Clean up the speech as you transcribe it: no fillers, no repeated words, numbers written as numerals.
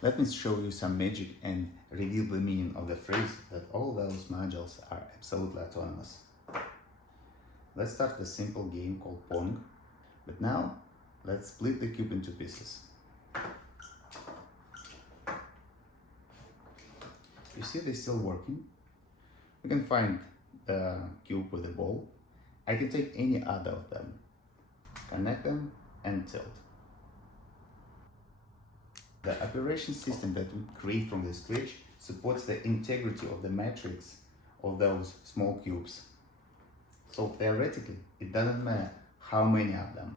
Let me show you some magic and reveal the meaning of the phrase that all those modules are absolutely autonomous. Let's start with a simple game called Pong, but now let's split the cube into pieces. You see they're still working. We can find the cube with the ball. I can take any other of them, connect them and tilt. The operation system that we create from the scratch supports the integrity of the matrix of those small cubes. So theoretically, it doesn't matter how many of them.